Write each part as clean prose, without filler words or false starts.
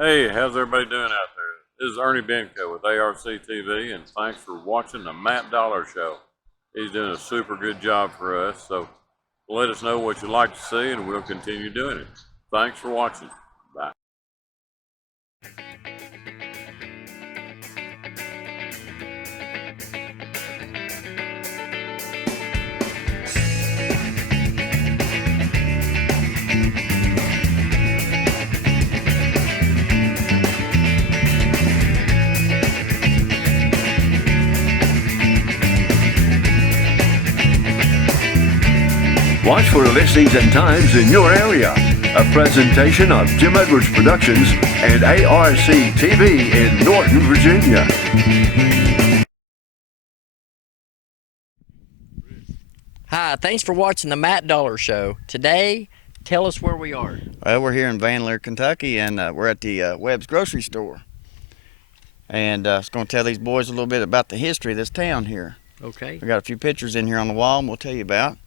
Hey, how's everybody doing out there? This is Ernie Benko with ARC TV, and thanks for watching the Matt Dollar Show. He's doing a super good job for us, so let us know what you'd like to see, and we'll continue doing it. Thanks for watching. Bye. Watch for the listings and times in your area. A presentation of Jim Edwards Productions and ARC TV in Norton, Virginia. Hi, thanks for watching the Matt Dollar Show. Today, tell us where we are. Well, we're here in Van Lear, Kentucky, and we're at the Webb's grocery store. And I was going to tell these boys a little bit about the history of this town here. Okay. We got a few pictures in here on the wall, and we'll tell you about.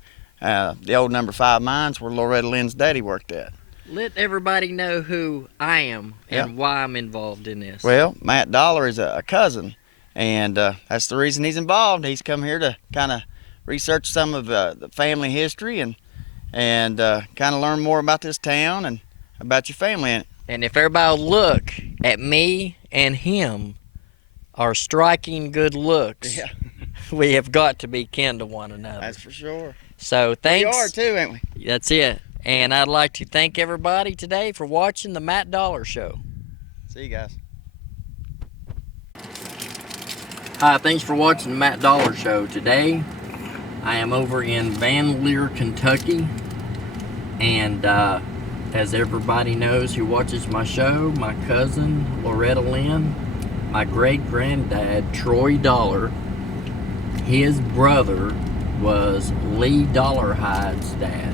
The old number 5 mines where Loretta Lynn's daddy worked at. Let everybody know who I am and why I'm involved in this. Well, Matt Dollar is a cousin, and that's the reason he's involved. He's come here to kind of research some of the family history and kind of learn more about this town and about your family. And if everybody will look at me and him, our striking good looks, we have got to be kin to one another. That's for sure. So thanks. We are too, ain't we? That's it. And I'd like to thank everybody today for watching the Matt Dollar Show. See you guys. Hi, thanks for watching the Matt Dollar Show. Today, I am over in Van Lear, Kentucky. And as everybody knows who watches my show, my cousin, Loretta Lynn, my great-granddad, Troy Dollar, his brother was Lee Dollarhide's dad.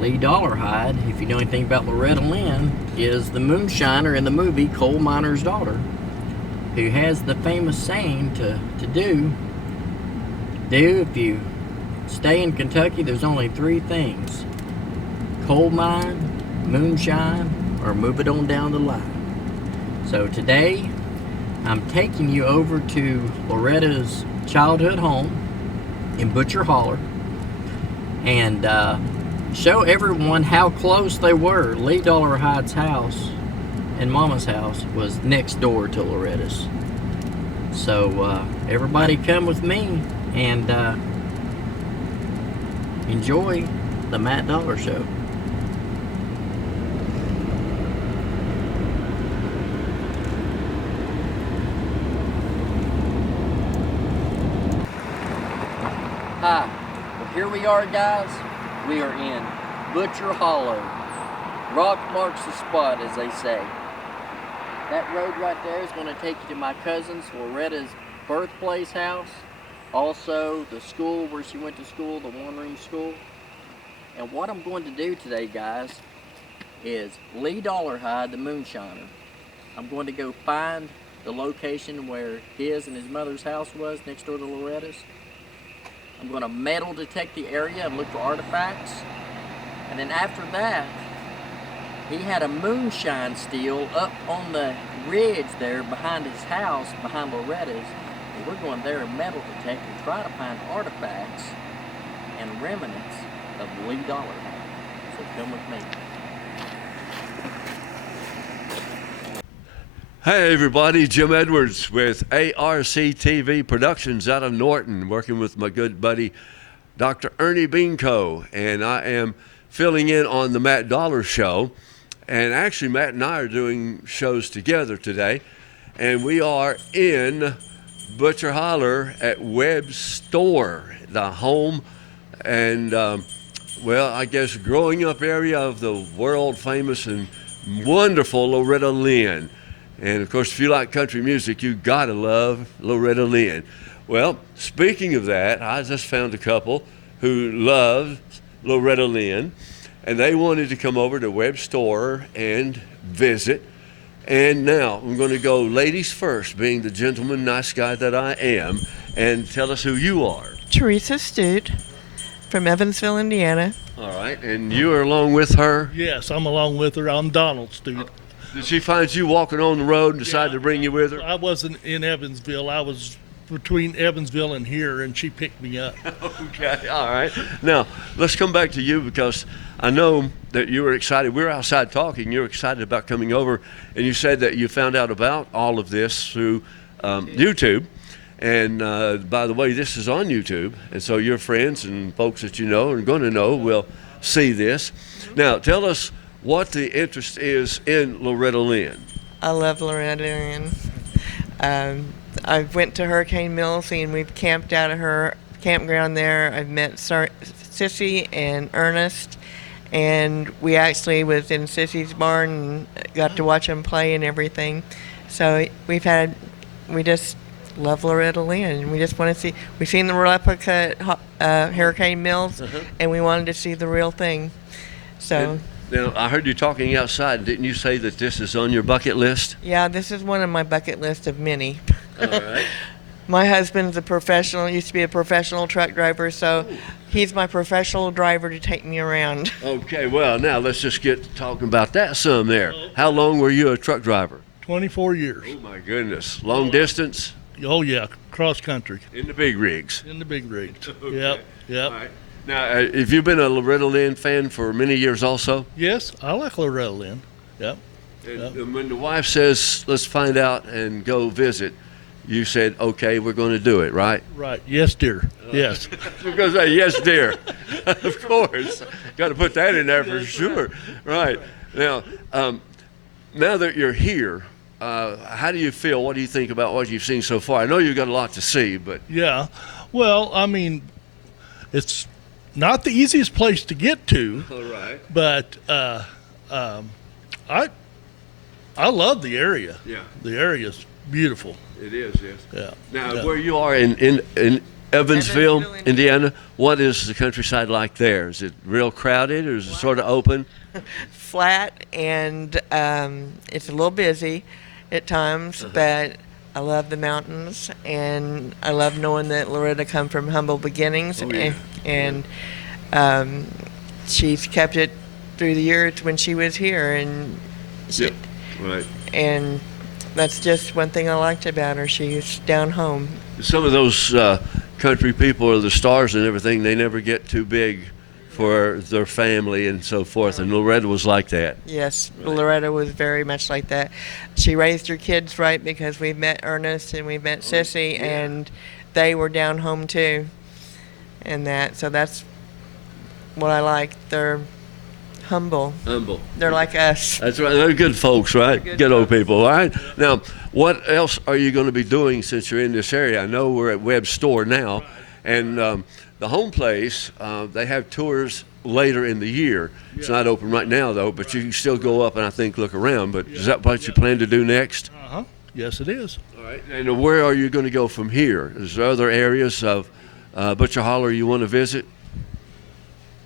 Lee Dollarhide, if you know anything about Loretta Lynn, is the moonshiner in the movie Coal Miner's Daughter, who has the famous saying to do, if you stay in Kentucky, there's only 3 things: coal mine, moonshine, or move it on down the line. So today, I'm taking you over to Loretta's childhood home in Butcher Holler and show everyone how close they were. Lee Dollarhide's house and Mama's house was next door to Loretta's. So everybody come with me and enjoy the Matt Dollar Show. Hi, well here we are, guys. We are in Butcher Hollow. Rock marks the spot, as they say. That road right there is going to take you to my cousin's, Loretta's birthplace house. Also, the school where she went to school, the one-room school. And what I'm going to do today, guys, is Lee Dollarhide, the moonshiner. I'm going to go find the location where his and his mother's house was, next door to Loretta's. I'm going to metal detect the area and look for artifacts. And then after that, he had a moonshine still up on the ridge there behind his house, behind Loretta's. And we're going there and metal detect and try to find artifacts and remnants of Lee Dollarhide. So come with me. Hey everybody, Jim Edwards with ARC TV Productions out of Norton, working with my good buddy Dr. Ernie Benko, and I am filling in on the Matt Dollar Show. And actually Matt and I are doing shows together today, and we are in Butcher Holler at Webb's store, the home and well, I guess growing up area of the world famous and wonderful Loretta Lynn. And of course, if you like country music, you gotta love Loretta Lynn. Well, speaking of that, I just found a couple who love Loretta Lynn, and they wanted to come over to Webb's store and visit. And now I'm going to go ladies first, being the gentleman, nice guy that I am, and tell us who you are. Teresa Stute from Evansville, Indiana. All right, and you are along with her? Yes, I'm along with her. I'm Donald Stewart. Did she find you walking on the road and decide to bring you with her? I wasn't in Evansville. I was between Evansville and here, and she picked me up. Okay, all right. Now, let's come back to you because I know that you were excited. We were outside talking. You were excited about coming over, and you said that you found out about all of this through YouTube. And by the way, this is on YouTube, and so your friends and folks that you know and are going to know will see this. Now, tell us what the interest is in Loretta Lynn. I love Loretta Lynn. I went to Hurricane Mills and we've camped out at her campground there. I've met Sissy and Ernest, and we actually was in Sissy's barn and got to watch them play and everything. So we just love Loretta Lynn. We just want to see. We've seen the replica at Hurricane Mills, and we wanted to see the real thing. So. Now, I heard you talking outside. Didn't you say that this is on your bucket list? Yeah, this is one of my bucket list of many. All right. My husband's used to be a professional truck driver, so he's my professional driver to take me around. Okay, well, now let's just get talking about that some there. How long were you a truck driver? 24 years. Oh, my goodness. Long distance? Oh, yeah, cross country. In the big rigs? In the big rigs. Okay. Yep. All right. Now, have you been a Loretta Lynn fan for many years also? Yes, I like Loretta Lynn. Yep. And when the wife says, let's find out and go visit, you said, okay, we're going to do it, right? Right. Yes, dear. Yes. We're going to say, yes, dear. Of course. Got to put that in there for sure. Right. Now, now that you're here, how do you feel? What do you think about what you've seen so far? I know you've got a lot to see, but. Yeah. Well, I mean, it's not the easiest place to get to. All right. But I love the area. Yeah. The area's beautiful. It is, yes. Yeah. Now, Yeah. where you are in Evansville, Indiana, what is the countryside like there? Is it real crowded or is it sort of open? Flat, and it's a little busy at times, but I love the mountains, and I love knowing that Loretta come from humble beginnings, Oh, yeah. and she's kept it through the years when she was here, and she, Yep. Right. and that's just one thing I liked about her. She's down home. Some of those country people are the stars and everything. They never get too big for their family and so forth. And Loretta was like that. Yes, Loretta was very much like that. She raised her kids right because we met Ernest and we met Sissy, and they were down home too. And so that's what I like. They're humble. Humble. They're like us. That's right. They're good folks, right? Good old people. All right. Now, what else are you going to be doing since you're in this area? I know we're at Webb's store now, and the home place, they have tours later in the year. It's not open right now, though, but you can still go up and I think look around. But is that what you plan to do next? Uh-huh. Yes, it is. All right. And where are you going to go from here? Is there other areas of Butcher Holler you want to visit?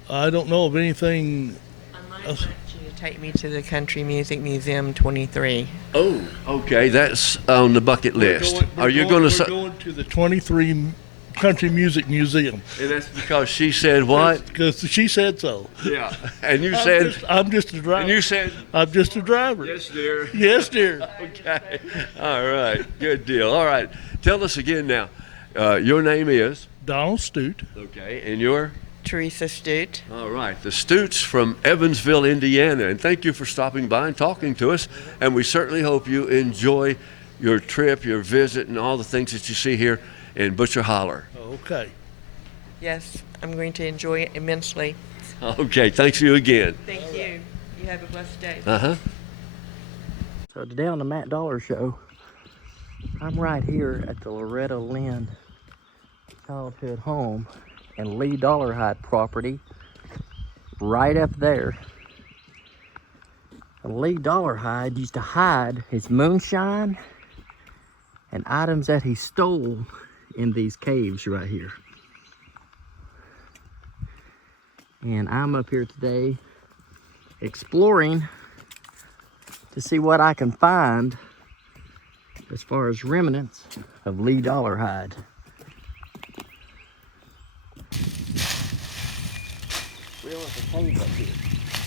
I don't know of anything. I might want you to take me to the Country Music Museum 23. Oh, okay. That's on the bucket list. Are you going We're to? going to the 23 Country Music Museum. And that's because she said what? Because she said so. Yeah. And you said. I'm just a driver. And you said. I'm just a driver. Yes, dear. Yes, dear. Okay. All right. Good deal. All right. Tell us again now. Your name is? Donald Stute. Okay. And your? Teresa Stute. All right. The Stutes from Evansville, Indiana. And thank you for stopping by and talking to us. And we certainly hope you enjoy your trip, your visit, and all the things that you see here in Butcher Holler. Okay. Yes, I'm going to enjoy it immensely. Okay. Thanks you again. Thank you. You have a blessed day. Uh-huh. So today on the Matt Dollar Show, I'm right here at the Loretta Lynn childhood home and Lee Dollarhide property, right up there. And Lee Dollarhide used to hide his moonshine and items that he stole in these caves right here. And I'm up here today exploring to see what I can find as far as remnants of Lee Dollarhide.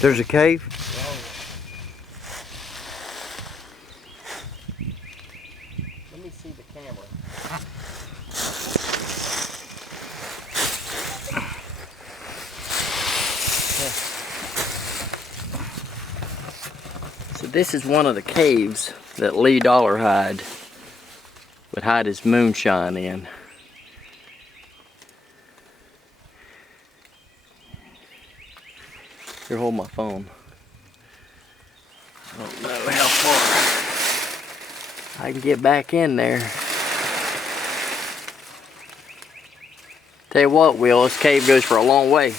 There's a cave. This is one of the caves that Lee Dollarhide would hide his moonshine in. Here, hold my phone. I don't know how far I can get back in there. Tell you what, Will, this cave goes for a long way.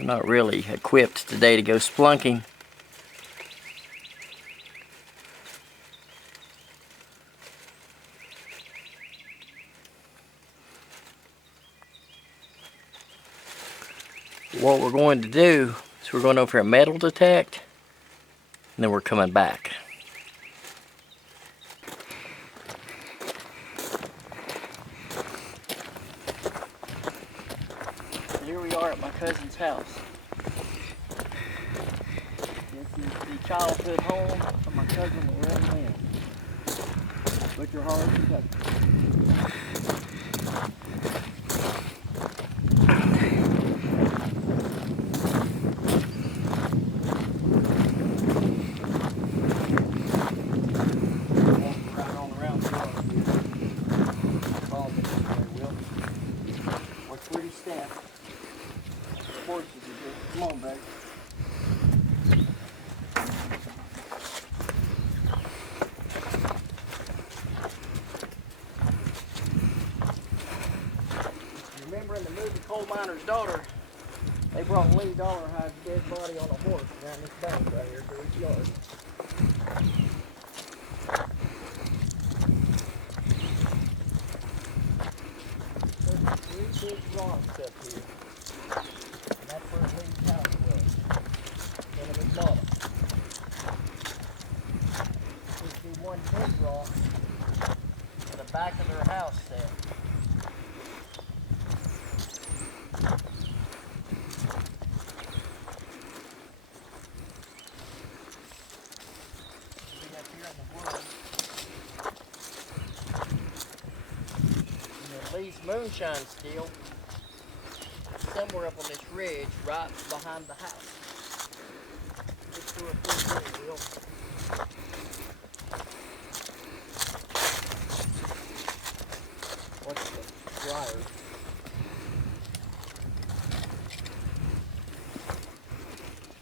I'm not really equipped today to go splunking. What we're going to do is we're going over here metal detect, and then we're coming back. Here we are at my cousin's house. This is the childhood home of my cousin Loretta Lynn. Butcher Holler, Kentucky. Come on, babe. Remember in the movie Coal Miner's Daughter, they brought Lee Dollarhide's dead body on a horse around this bank right here through his yard. There's 3 big rocks up here. And that's where Lee's house was. When it was bought. We see one big rock in the back of their house set. Up here in the woods. And then Lee's moonshine still somewhere up on this ridge right behind the house. Just do it through here, Will. What's the wire?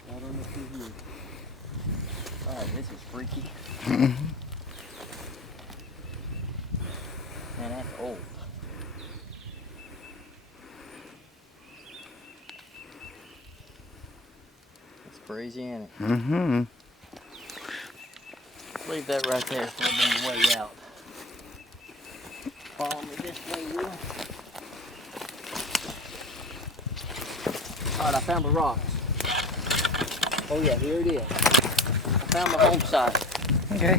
I don't know if you're here. Alright, this is freaky. Man, that's old. Crazy, ain't it? Mm-hmm. Leave that right there for the way out. Follow me this way, Will. Alright, I found the rocks. Oh yeah, here it is. I found the home site. Okay.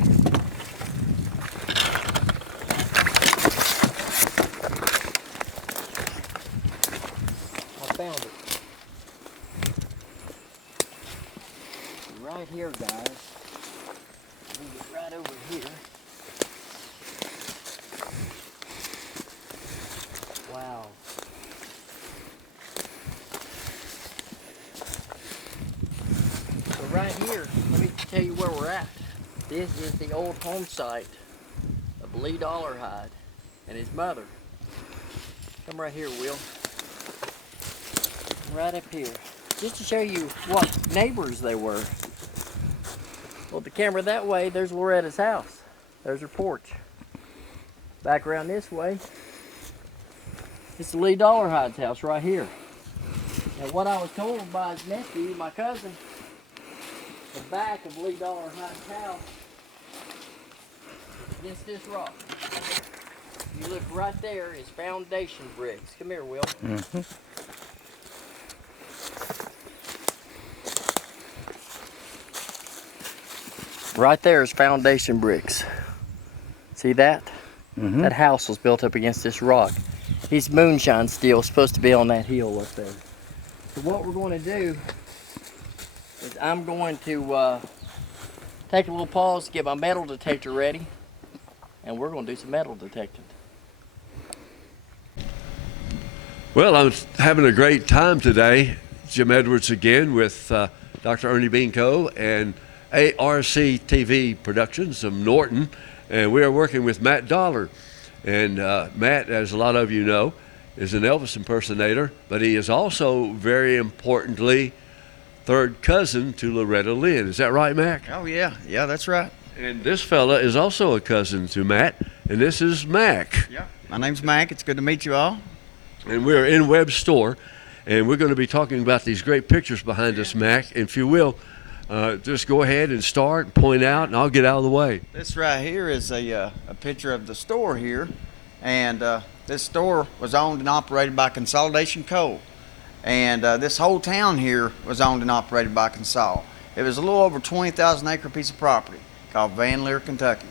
I found it. Right here, guys. We get right over here. Wow. So right here, let me tell you where we're at. This is the old home site of Lee Dollarhide and his mother. Come right here, Will. Right up here. Just to show you what neighbors they were. Hold the camera that way, there's Loretta's house. There's her porch. Back around this way, it's Lee Dollarhide's house right here. And what I was told by his nephew, my cousin, the back of Lee Dollarhide's house is against this rock. You look right there is foundation bricks. Come here, Will. Mm-hmm. Right there is foundation bricks. See that? Mm-hmm. That house was built up against this rock. His moonshine steel is supposed to be on that hill up there. So what we're going to do is I'm going to take a little pause to get my metal detector ready, and we're going to do some metal detecting. Well, I'm having a great time today. Jim Edwards again with Dr. Ernie Beanco and ARC TV Productions of Norton. And we are working with Matt Dollar. And Matt, as a lot of you know, is an Elvis impersonator, but he is also, very importantly, third cousin to Loretta Lynn. Is that right, Mac? Oh, yeah. Yeah, that's right. And this fella is also a cousin to Matt, and this is Mac. Yeah. My name's Mac. It's good to meet you all. And we're in Webb's store, and we're going to be talking about these great pictures behind us, Mac. And if you will, just go ahead and start and point out, and I'll get out of the way. This right here is a picture of the store here, and this store was owned and operated by Consolidation Coal, and this whole town here was owned and operated by Consol. It was a little over 20,000 acre piece of property called Van Lear, Kentucky.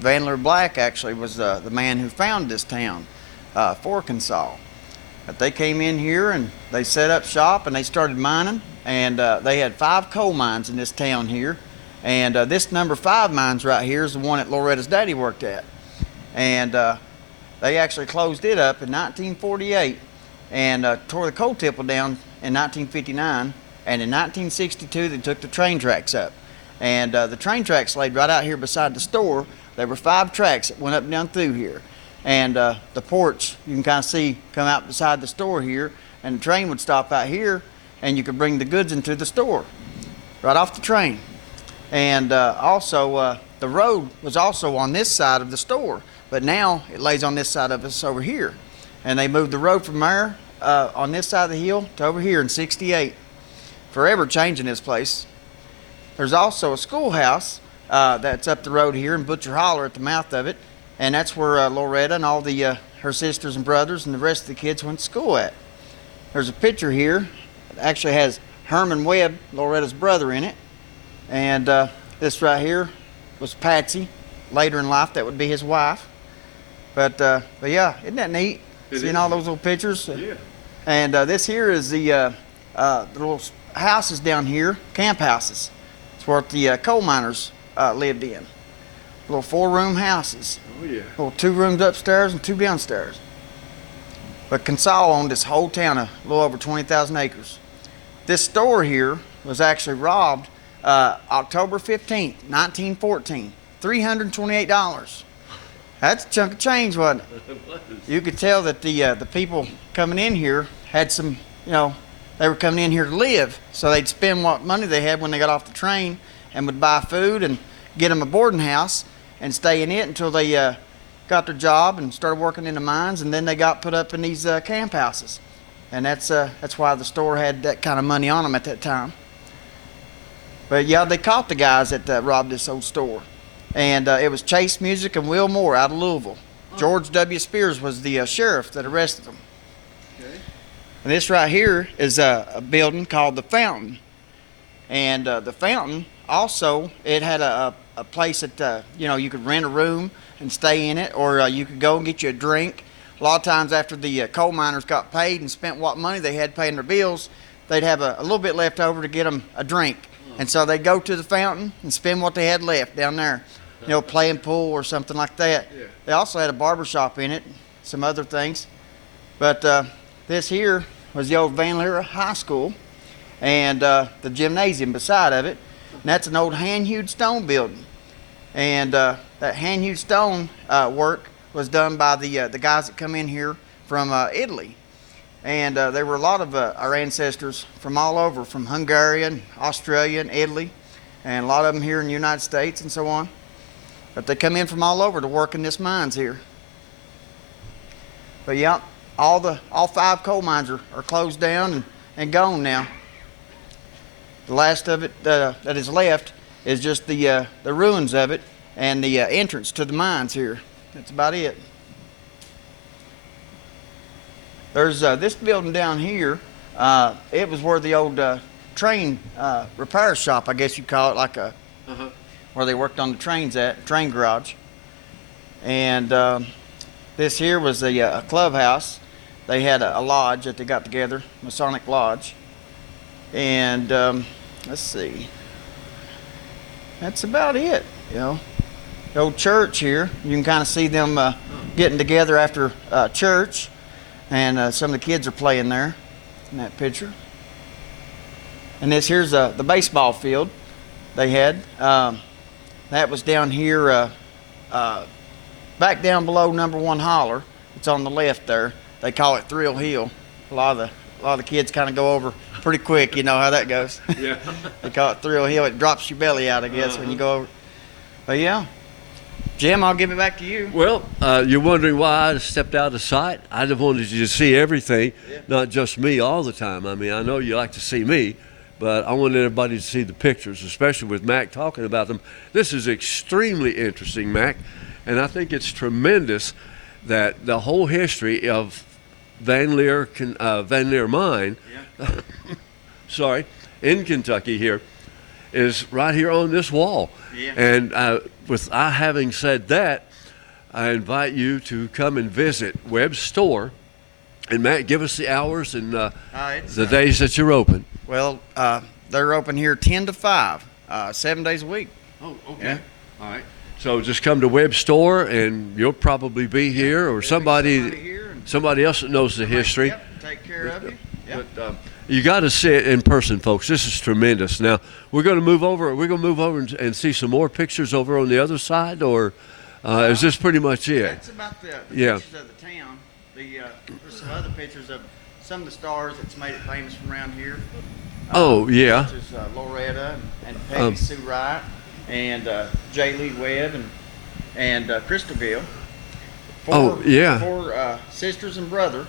Van Lear Black actually was the man who founded this town for Consol. But they came in here and they set up shop and they started mining, and they had 5 coal mines in this town here, and this number 5 mines right here is the one that Loretta's daddy worked at, and they actually closed it up in 1948 and tore the coal tipple down in 1959, and in 1962 they took the train tracks up, and the train tracks laid right out here beside the store. There were 5 tracks that went up and down through here. And the porch, you can kind of see, come out beside the store here, and the train would stop out here, and you could bring the goods into the store right off the train. And also, the road was also on this side of the store, but now it lays on this side of us over here. And they moved the road from there on this side of the hill to over here in '68. Forever changing this place. There's also a schoolhouse that's up the road here in Butcher Holler at the mouth of it. And that's where Loretta and all the her sisters and brothers and the rest of the kids went to school at. There's a picture here that actually has Herman Webb, Loretta's brother, in it. And this right here was Patsy. Later in life, that would be his wife. But yeah, isn't that neat? Seeing all those little pictures? Yeah. And this here is the little houses down here, camp houses. It's what the coal miners lived in. Little 4-room houses. Oh, yeah. Little 2 rooms upstairs and 2 downstairs. But Consol owned this whole town, a little over 20,000 acres. This store here was actually robbed October 15th, 1914. $328. That's a chunk of change, wasn't it? You could tell that the people coming in here had some, they were coming in here to live. So they'd spend what money they had when they got off the train and would buy food and get them a boarding house and stay in it until they got their job and started working in the mines, and then they got put up in these camp houses. And that's why the store had that kind of money on them at that time. But yeah, they caught the guys that robbed this old store. And it was Chase Music and Will Moore out of Louisville. George W. Spears was the sheriff that arrested them. Okay. And this right here is a building called the Fountain. And the Fountain also, it had a place that you could rent a room and stay in it, or you could go and get you a drink. A lot of times after the coal miners got paid and spent what money they had paying their bills, they'd have a little bit left over to get them a drink. And so they'd go to the Fountain and spend what they had left down there, playing pool or something like that. Yeah. They also had a barber shop in it, some other things. But this here was the old Van Lear High School, and the gymnasium beside of it. And that's an old hand-hewed stone building. And that hand-hewed stone work was done by the guys that come in here from Italy. And there were a lot of our ancestors from all over, from Hungary and Australia and Italy, and a lot of them here in the United States and so on. But they come in from all over to work in this mines here. But yeah, all 5 coal mines are closed down and gone now. The last of it that is left is just the ruins of it and the entrance to the mines here. That's about it. There's this building down here. It was where the old train repair shop, I guess you'd call it, like where they worked on the trains at, train garage. And this here was a clubhouse. They had a lodge that they got together, Masonic Lodge. And let's see, that's about it. The old church here, you can kind of see them getting together after church. And some of the kids are playing there in that picture. And here's the baseball field they had. That was down here, back down below number 1 Holler. It's on the left there. They call it Thrill Hill. A lot of the kids kind of go over pretty quick. You know how that goes. Yeah. They call it Thrill Hill. It drops your belly out, I guess, when you go over. But yeah, Jim, I'll give it back to you. Well, you're wondering why I stepped out of sight? I just wanted you to see everything, not just me all the time. I mean, I know you like to see me, but I wanted everybody to see the pictures, especially with Mac talking about them. This is extremely interesting, Mac, and I think it's tremendous that the whole history of Van Leer Mine, sorry, in Kentucky here, is right here on this wall. Yeah. And with I having said that, I invite you to come and visit Webb's store. And Matt, give us the hours and the days that you're open. Well, they're open here 10 to 5, 7 days a week. Oh, okay. Yeah. All right. So just come to Webb's store, and you'll probably be here, or somebody else that knows the history. Yep, take care of you. Yep. But you got to see it in person, folks. This is tremendous. Now we're going to move over. We're going to move over and see some more pictures over on the other side, or is this pretty much it? That's about the Yeah. pictures of the town. There's some other pictures of some of the stars that's made it famous from around here. Oh yeah. Such as Loretta and Peggy Sue Wright and J. Lee Webb and Crystal Gill. Oh, yeah. 4 sisters and brother.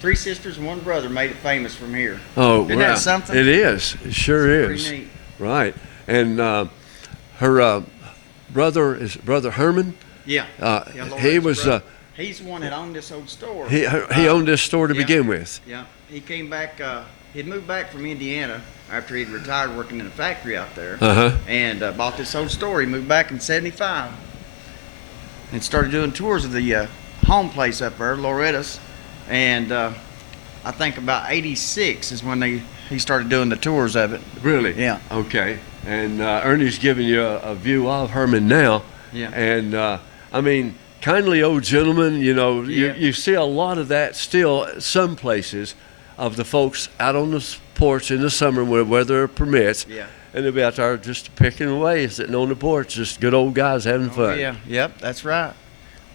3 sisters and 1 brother made it famous from here. Oh, Isn't wow. that something? It is. It sure Pretty is. neat. Right. And her brother is Brother Herman. Yeah. He Loretta's was. brother. He's the one that owned this old store. He owned this store to yeah. begin with. Yeah. He came back. He'd moved back from Indiana after he'd retired working in a factory out there. And bought this old store. He moved back in '75 and started doing tours of the home place up there, Loretta's. And I think about '86 is when he started doing the tours of it. Really? Yeah. Okay. And Ernie's giving you a view of Herman now. Yeah. And I mean, kindly old gentleman. You know, Yeah. you see a lot of that still some places of the folks out on the porch in the summer when weather permits. Yeah. And they'll be out there just picking away, sitting on the porch, just good old guys having fun. Yeah. Yep. That's right.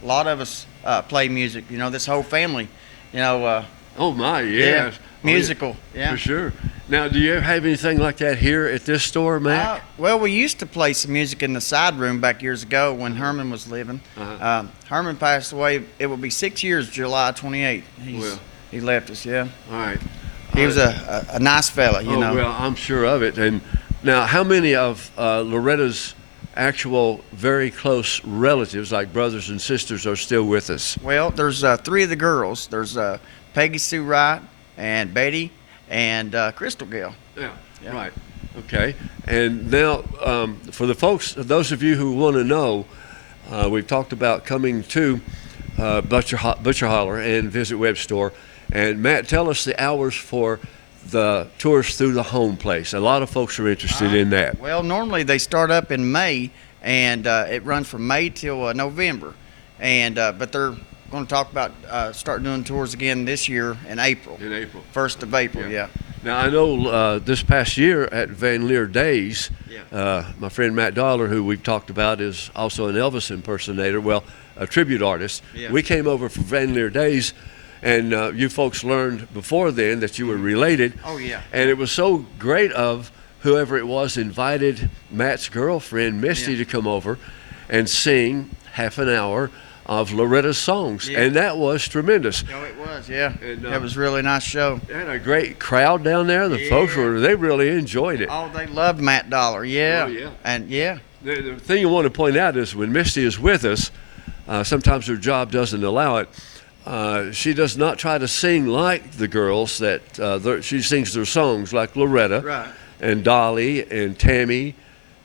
A lot of us play music. You know, this whole family. You know. Oh my, yes. Musical. Yeah. For sure. Now, do you ever have anything like that here at this store, Mac? Well, we used to play some music in the side room back years ago when Herman was living. Herman passed away. It will be 6 years, July 28th. He left us, yeah. All right. He was a nice fella, you know. Well, I'm sure of it. And now, how many of Loretta's actual very close relatives, like brothers and sisters, are still with us? Well, there's 3 of the girls. There's Peggy Sue Wright and Betty and Crystal Gill. Yeah, right. Okay. And now, for the folks, those of you who want to know, we've talked about coming to Butcher Holler and visit Web Store. And Matt, tell us the hours for the tours through the home place. A lot of folks are interested in that. Well, normally they start up in May, and it runs from May till November. And but they're going to talk about start doing tours again this year in April. In April. 1st of April, yeah. Now, I know this past year at Van Leer Days, my friend Matt Dollar, who we've talked about, is also an Elvis impersonator, well, a tribute artist. Yeah. We came over for Van Leer Days, and you folks learned before then that you were related. Oh, yeah. And it was so great of whoever it was invited Matt's girlfriend, Misty, to come over and sing half an hour of Loretta's songs. Yeah. And that was tremendous. Oh, it was, yeah. And, It was a really nice show. They had a great crowd down there. The folks they really enjoyed it. Oh, they loved Matt Dollar, yeah. Oh, yeah. And yeah. The thing you want to point out is when Misty is with us, sometimes her job doesn't allow it. She does not try to sing like the girls that she sings their songs like Loretta Right. and Dolly and Tammy,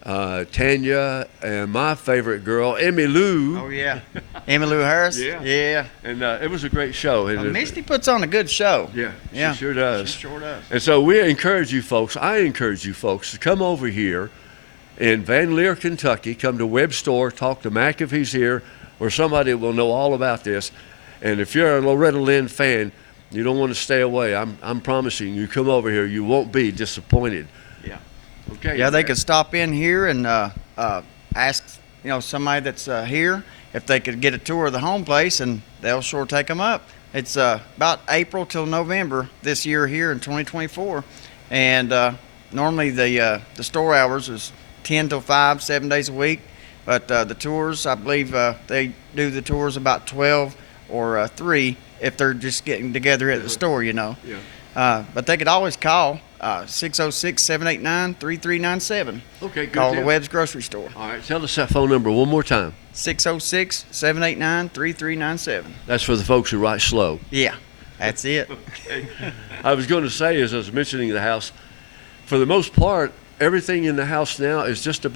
Tanya, and my favorite girl, Emmy Lou. Oh, yeah. Emmylou Harris? Yeah. Yeah. And it was a great show. And Misty puts on a good show. Yeah, Yeah. she sure does. She sure does. And so we encourage you folks, I encourage you folks to come over here in Van Leer, Kentucky, come to Web Store, talk to Mac if he's here, or somebody will know all about this. And if you're a Loretta Lynn fan, You don't want to stay away. I'm promising you, come over here, you won't be disappointed. Yeah. Okay. Yeah, they could stop in here and ask, somebody that's here if they could get a tour of the home place, and they'll sure take them up. It's about April till November this year here in 2024, and normally the store hours is 10 till 5, 7 days a week, but the tours, I believe they do the tours about 12 or 3 if they're just getting together at the store, Yeah. But they could always call 606-789-3397. Okay, good Call the deal. Webb's Grocery Store. All right, tell us that phone number one more time. 606-789-3397. That's for the folks who write slow. Yeah, that's it. I was going to say, as I was mentioning the house, for the most part, everything in the house now is just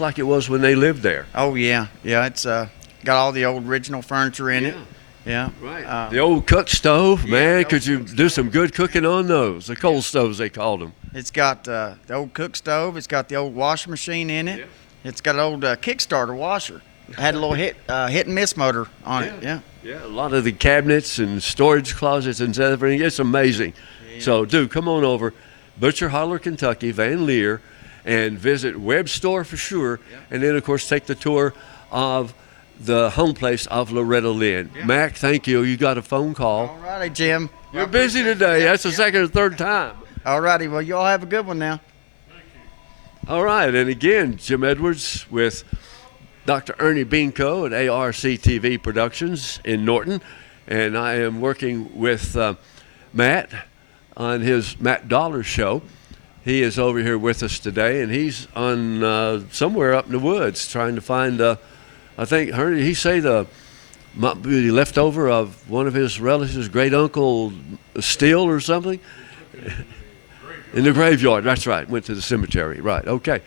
like it was when they lived there. Oh, yeah. Yeah, it's got all the old original furniture in it. Yeah. Right. The old cook stove, man, could you do some good cooking on those? The coal stoves, they called them. It's got the old cook stove. It's got the old washing machine in it. Yeah. It's got an old Kickstarter washer. It had a little hit and miss motor on it. Yeah. Yeah, a lot of the cabinets and storage closets and everything. It's amazing. Yeah. So, dude, come on over. Butcher Holler, Kentucky, Van Leer, and visit Webb's store for sure. Yeah. And then, of course, take the tour of the home place of Loretta Lynn. Yeah. Mac, thank you. You got a phone call. All righty, Jim. You're busy today. That's the second or third time. All righty. Well, you all have a good one now. All right. And again, Jim Edwards with Dr. Ernie Beanco at ARC TV Productions in Norton. And I am working with Matt on his Matt Dollar show. He is over here with us today, and he's on somewhere up in the woods trying to find I think, Ernie, he say might be the leftover of one of his relatives, great uncle Steele or something? In the graveyard, that's right. Went to the cemetery, right, okay.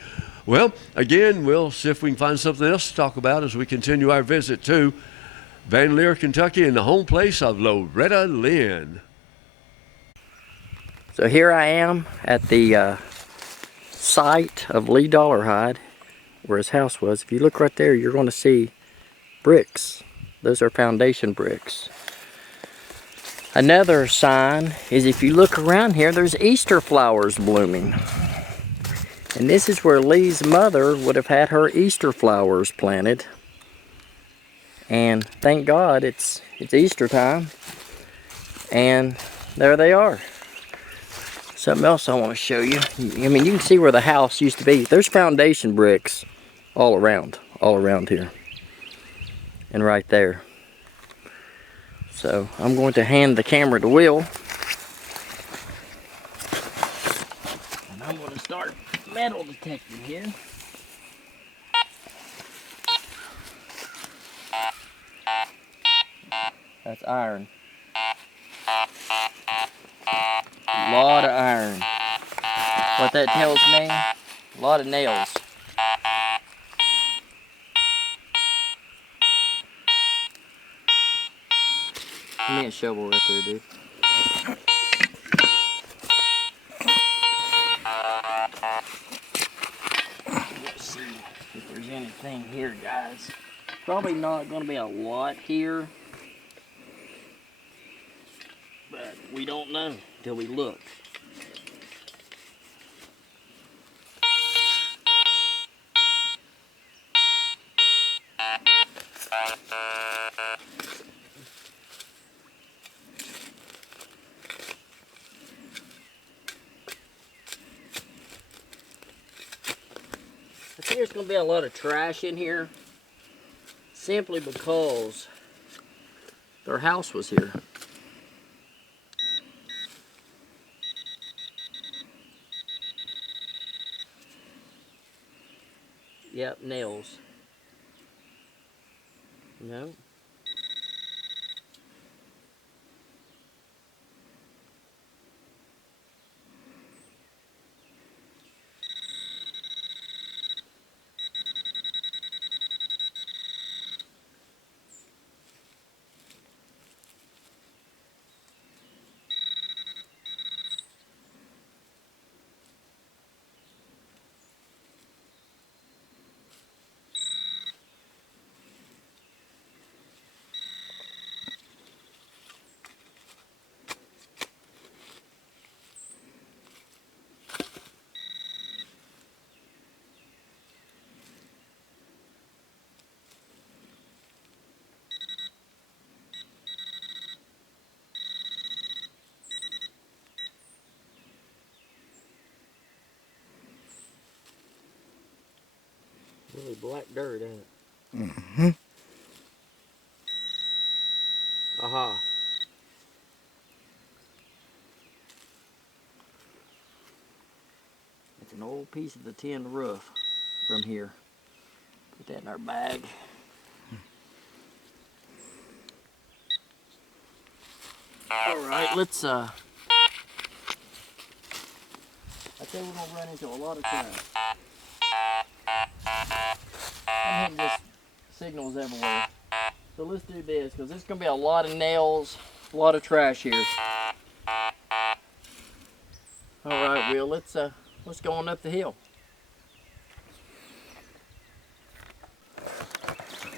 Well, again, we'll see if we can find something else to talk about as we continue our visit to Van Leer, Kentucky, and the home place of Loretta Lynn. So here I am at the site of Lee Dollarhide, where his house was. If you look right there, you're going to see bricks. Those are foundation bricks. Another sign is if you look around here, there's Easter flowers blooming. And this is where Lee's mother would have had her Easter flowers planted. And thank God it's Easter time. And there they are. Something else I want to show you. I mean, you can see where the house used to be. There's foundation bricks all around here. And right there. So I'm going to hand the camera to Will. And I'm going to start metal detecting here. That's iron. A lot of iron. What that tells me, a lot of nails. Give me a shovel right there, dude. Let's see if there's anything here, guys. Probably not going to be a lot here. But we don't know until we look. I think there's going to be a lot of trash in here simply because their house was here. Yep, nails. No. black dirt, ain't it? Mm-hmm. Aha. It's an old piece of the tin roof from here. Put that in our bag. All right, let's I think we're gonna run into a lot of trash. I'm hitting just signals everywhere. So let's do this, because there's gonna be a lot of nails, a lot of trash here. All right, Will, let's go on up the hill.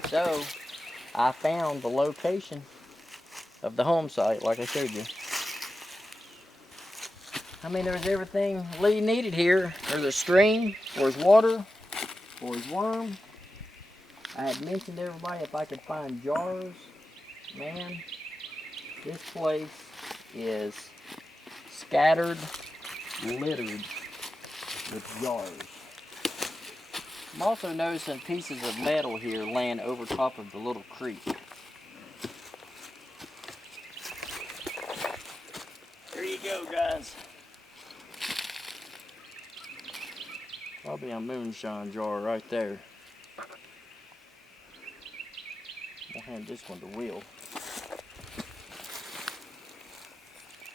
So, I found the location of the home site, like I showed you. I mean, there's everything Lee needed here. There's a stream, there's water, there's worm. I had mentioned to everybody if I could find jars. Man, this place is scattered, littered with jars. I'm also noticing pieces of metal here laying over top of the little creek. There you go, guys. Probably a moonshine jar right there. I'll hand this one to Will.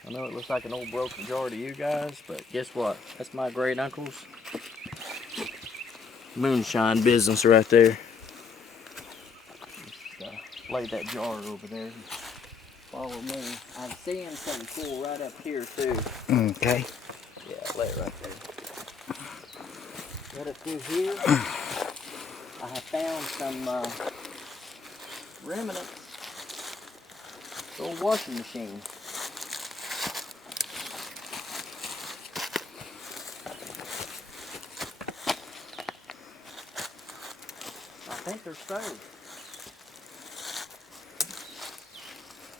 I know it looks like an old broken jar to you guys, but guess what? That's my great uncle's moonshine business right there. Just lay that jar over there. Follow me. I'm seeing something cool right up here too. Okay. Yeah, lay it right there. Right up through here, I have found some remnants. Old washing machine. I think they're stoves.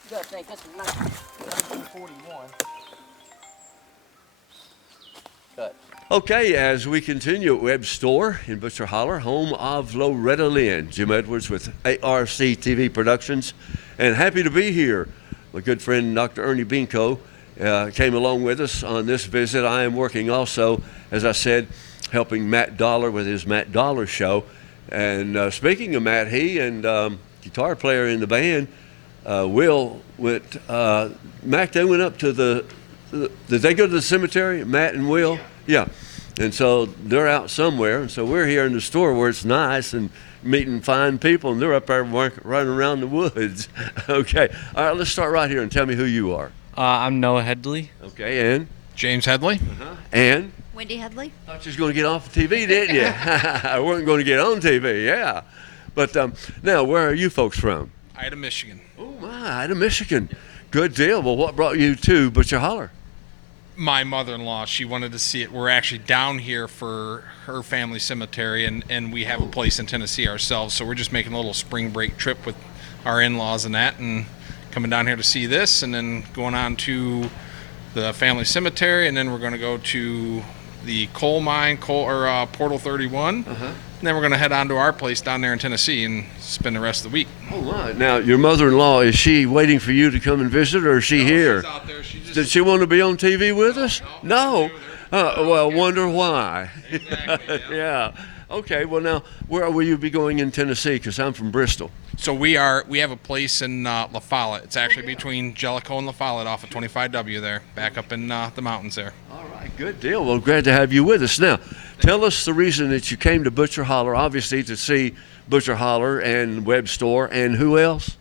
You gotta think this is 1941. Cut. Okay, as we continue at Webb's store in Butcher Holler, home of Loretta Lynn, Jim Edwards with ARC TV Productions, and happy to be here. My good friend Dr. Ernie Binko came along with us on this visit. I am working also, as I said, helping Matt Dollar with his Matt Dollar show. And speaking of Matt, he and guitar player in the band, Will, went, Mac, they went up to did they go to the cemetery, Matt and Will? Yeah. And so they're out somewhere, and so we're here in the store where it's nice and meeting fine people, and they're up there running around the woods. Okay. All right, let's start right here and tell me who you are. I'm Noah Headley. Okay, and? James Headley. And? Wendy Headley. Thought you was going to get off the TV, didn't you? I wasn't going to get on TV, yeah. But now, where are you folks from? Ida, Michigan. Oh, my, Ida, Michigan. Good deal. Well, what brought you to Butcher Holler? My mother-in-law, she wanted to see it. We're actually down here for her family cemetery, and we have a place in Tennessee ourselves, so we're just making a little spring break trip with our in-laws and that, and coming down here to see this, and then going on to the family cemetery, and then we're going to go to the coal mine, Portal 31, and then we're going to head on to our place down there in Tennessee and spend the rest of the week. Oh, my. Now, your mother-in-law, is she waiting for you to come and visit, or is she here? She's out there. Did she want to be on TV with us? No. Well, wonder why. Exactly, Yeah. Okay. Well, now, where will you be going in Tennessee? Because I'm from Bristol. So we have a place in La Follette. It's actually between Jellicoe and La Follette off of 25W there, back up in the mountains there. All right. Good deal. Well, glad to have you with us. Now, tell us the reason that you came to Butcher Holler, obviously to see Butcher Holler and Webb Store, and who else?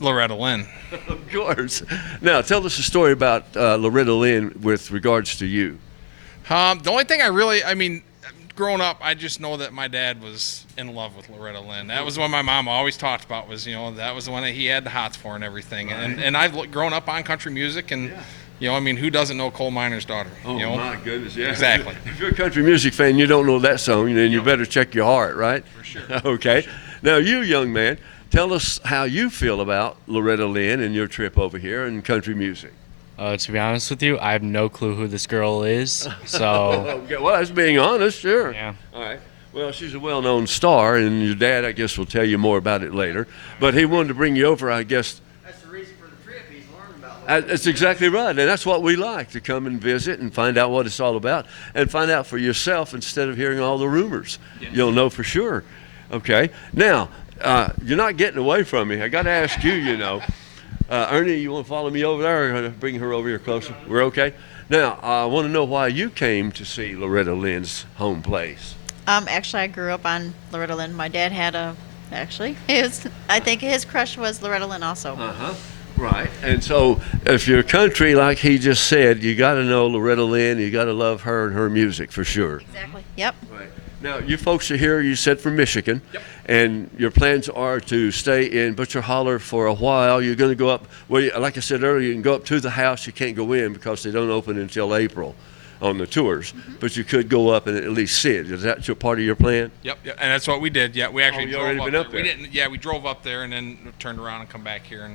Loretta Lynn. Of course. Now, tell us a story about Loretta Lynn with regards to you. The only thing growing up, I just know that my dad was in love with Loretta Lynn. That was what my mom always talked about, was, that was the one that he had the hots for and everything. Right. And I've grown up on country music, and, who doesn't know Coal Miner's Daughter? Oh, my goodness, yeah. Exactly. If you're a country music fan, you don't know that song, then you better check your heart, right? For sure. Okay. For sure. Now, you, young man, tell us how you feel about Loretta Lynn and your trip over here in country music. To be honest with you, I have no clue who this girl is. So, Okay, well, that's being honest, sure. yeah. All right. Well, she's a well-known star, and your dad, I guess, will tell you more about it later. But he wanted to bring you over, I guess. That's the reason for the trip. He's learning about That's exactly right, and that's what we like, to come and visit and find out what it's all about, and find out for yourself instead of hearing all the rumors. Yes. You'll know for sure. Okay. Now, you're not getting away from me. I got to ask you. Ernie, you want to follow me over there, or bring her over here closer? We're okay. Now, I want to know why you came to see Loretta Lynn's home place. Actually, I grew up on Loretta Lynn. My dad had I think his crush was Loretta Lynn also. Uh-huh. Right. And so if you're country, like he just said, you got to know Loretta Lynn. You got to love her and her music for sure. Exactly. Yep. Right. Now, you folks are here, you said, from Michigan. Yep. And your plans are to stay in Butcher Holler for a while. You're going to go up, well, like I said earlier, you can go up to the house. You can't go in because they don't open until April on the tours. Mm-hmm. But you could go up and at least see it. Is that part of your plan? Yep, and that's what we did. Yeah, we actually you drove already up been there. up there? We didn't. Yeah, we drove up there and then turned around and come back here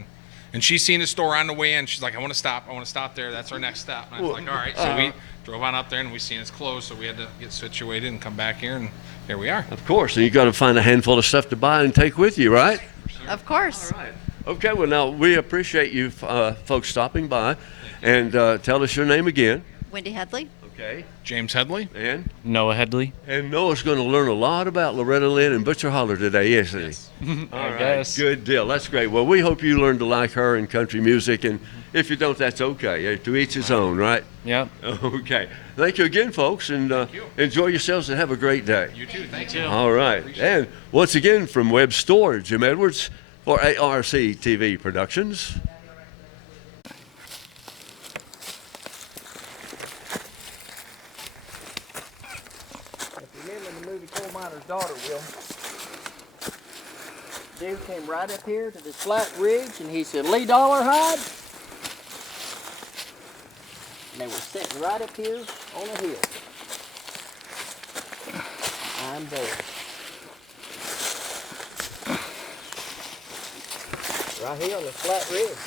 and she's seen the store on the way in. She's like, I want to stop there. That's our next stop. And I was like, all right. So we drove on up there and we seen it's closed, so we had to get situated and come back here, and here we are. Of course. And you got to find a handful of stuff to buy and take with you, right? Of course. All right. Okay, well, now we appreciate you folks stopping by. And tell us your name again. Wendy Headley. Okay. James Headley. And Noah Headley. Noah's going to learn a lot about Loretta Lynn and Butcher Holler today, isn't he? All I right. guess. Good deal. That's great. Well, we hope you learn to like her and country music. And if you don't, that's okay. To each his own, right? Yep. Okay. Thank you again, folks. And enjoy yourselves and have a great day. You too. Thank you. All right. And once again, from Web Store, Jim Edwards for ARC TV Productions. Remember the movie Coal Miner's Daughter, Will? Dude came right up here to this flat ridge and he said, Lee Dollarhide? And they were sitting right up here on a hill. I'm there. Right here on the flat ridge.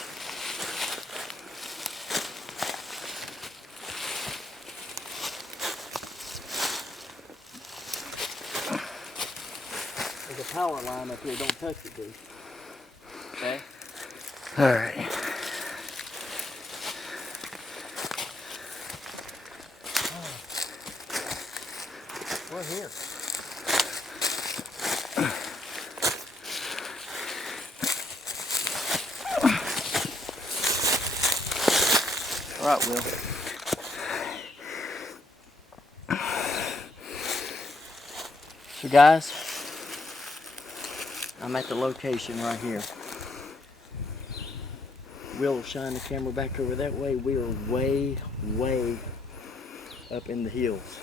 There's a power line up here. Don't touch it, dude. Okay? All right. We're here. All right, Will. So guys, I'm at the location right here. Will shine the camera back over that way. We are way, way up in the hills.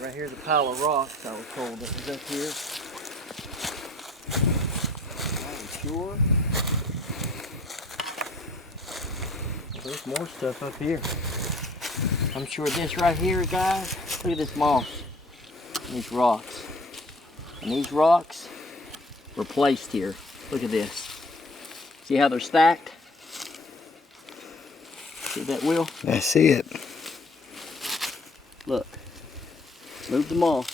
Right here's a pile of rocks I was told that was up here. I'm sure. There's more stuff up here. I'm sure this right here, guys, look at this moss. These rocks. And these rocks were placed here. Look at this. See how they're stacked? See that, Will? I see it. Look. Move the moss.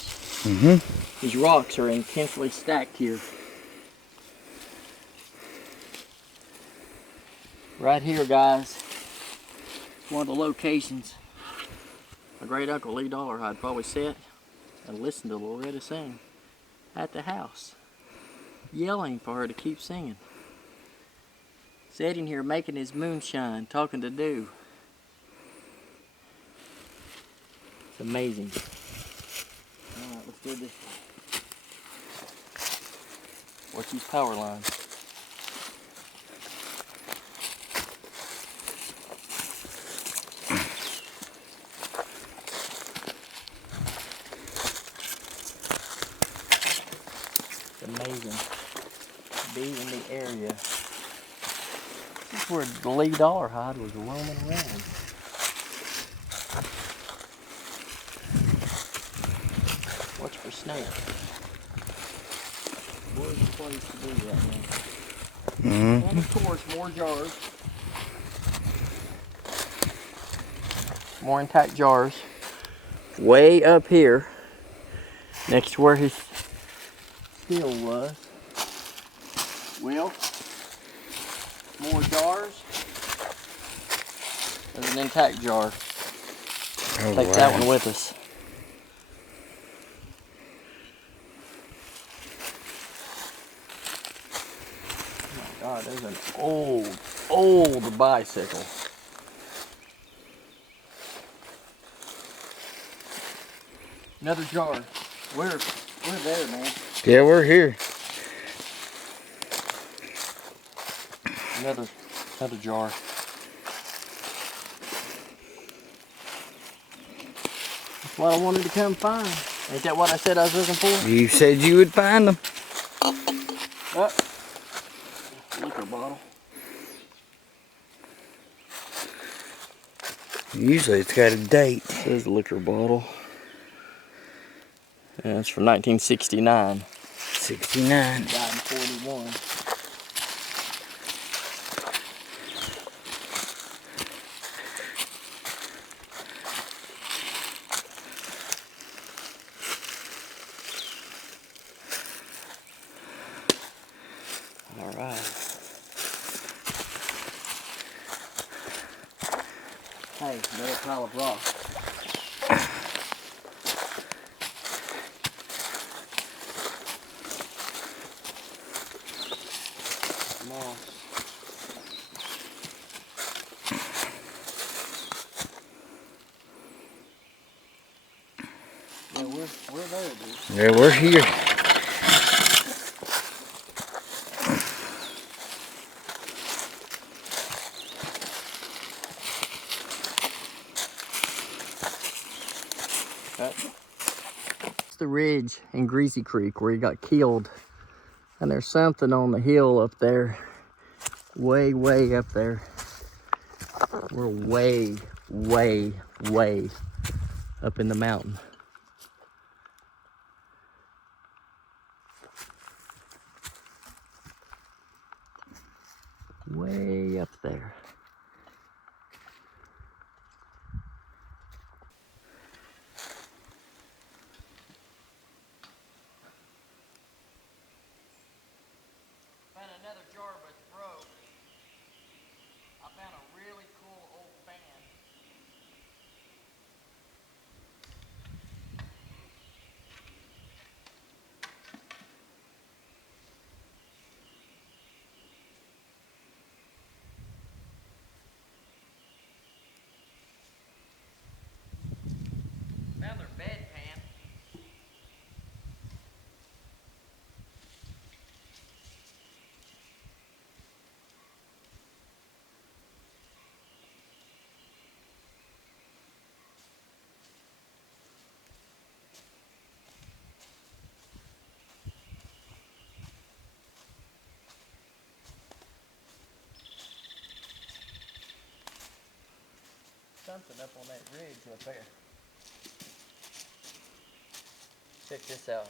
Mm-hmm. These rocks are intensely stacked here. Right here, guys. One of the locations my great uncle Lee Dollarhide probably sat and listened to Loretta sing at the house, yelling for her to keep singing. Sitting here making his moonshine, talking to Dew. It's amazing. Alright, let's do this. Watch these power lines. It's amazing to be in the area. This is where the Lee Dollarhide was roaming around. Watch for snakes. What is the place to be right now? And of course, more jars. more intact jars. Way up here, next to where his hill was. Will, more jars. There's an intact jar. Take that one with us. Oh my God, there's an old bicycle. Another jar. We're there, man. Yeah, we're here. Another jar. That's what I wanted to come find. Ain't that what I said I was looking for? You said you would find them. Oh, liquor bottle. Usually it's got a date. It says liquor bottle. Yeah, it's from 1969. 69. Died in 41. All right. Hey, another pile of rocks. Moss. Yeah, we're there, dude. Yeah, we're here. It's the ridge in Greasy Creek where he got killed. And there's something on the hill up there. Way up there. We're way up in the mountain. Way up there. Found another jar but it's broke. I found a really cool old fan. Found their bedpan. Something up on that ridge up there. Check this out.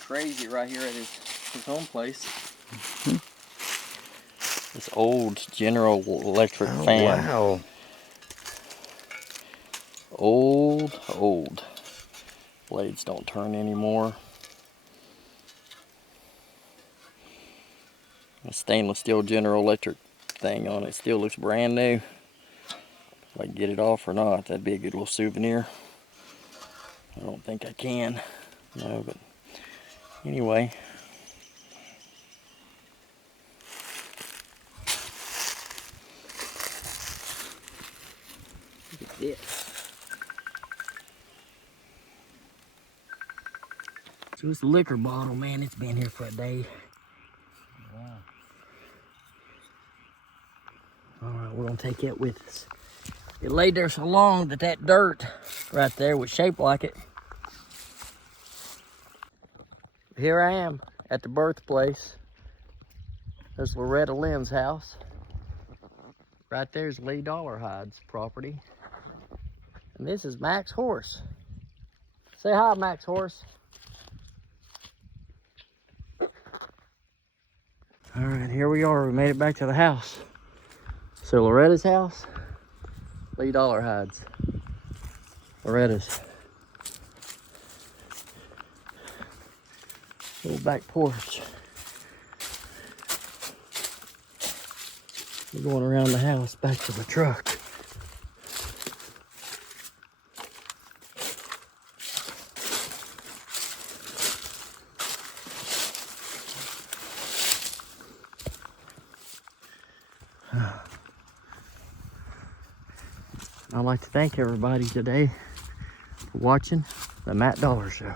Crazy right here at his home place. This old General Electric fan. Wow. Old. Blades don't turn anymore. A stainless steel General Electric thing on it still looks brand new. If I can get it off or not, that'd be a good little souvenir. I don't think I can. No, but anyway. Look at this. So it's a liquor bottle, man. It's been here for a day. Wow. Alright, we're gonna take it with us. It laid there so long that dirt right there was shaped like it. Here I am at the birthplace. There's Loretta Lynn's house. Right there's Lee Dollarhide's property. And this is Mac's horse. Say hi, Mac's horse. All right, here we are. We made it back to the house. So Loretta's house, Lee Dollarhide's. Loretta's. Little back porch. We're going around the house back to the truck. I'd like to thank everybody today for watching the Matt Dollar Show.